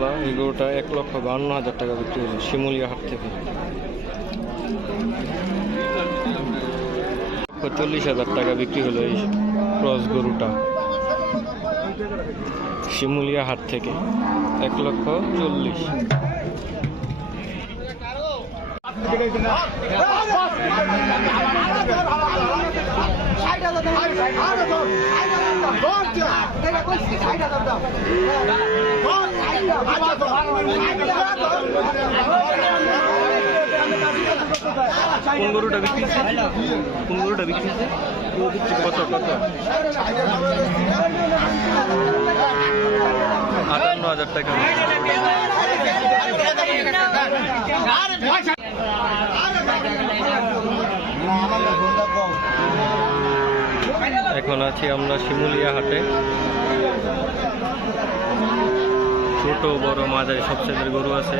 মাশাল্লাহ এই গরুটা এক লক্ষ বান্ন হাজার টাকা বিক্রি হলো শিমুলিয়া হাট থেকে। চল্লিশ হাজার টাকা বিক্রি হলো এই ক্রস গরুটা। শিমুলিয়া হাট থেকে এক লক্ষ চল্লিশ। কোন গরুটা বিক্রি কোন গরুটা বিক্রি কত কত? আটান্ন হাজার টাকা। এখন আছি আমরা শিমুলিয়া হাটে। ছোট বড় মাঝারি সব সাইজের গরু আছে।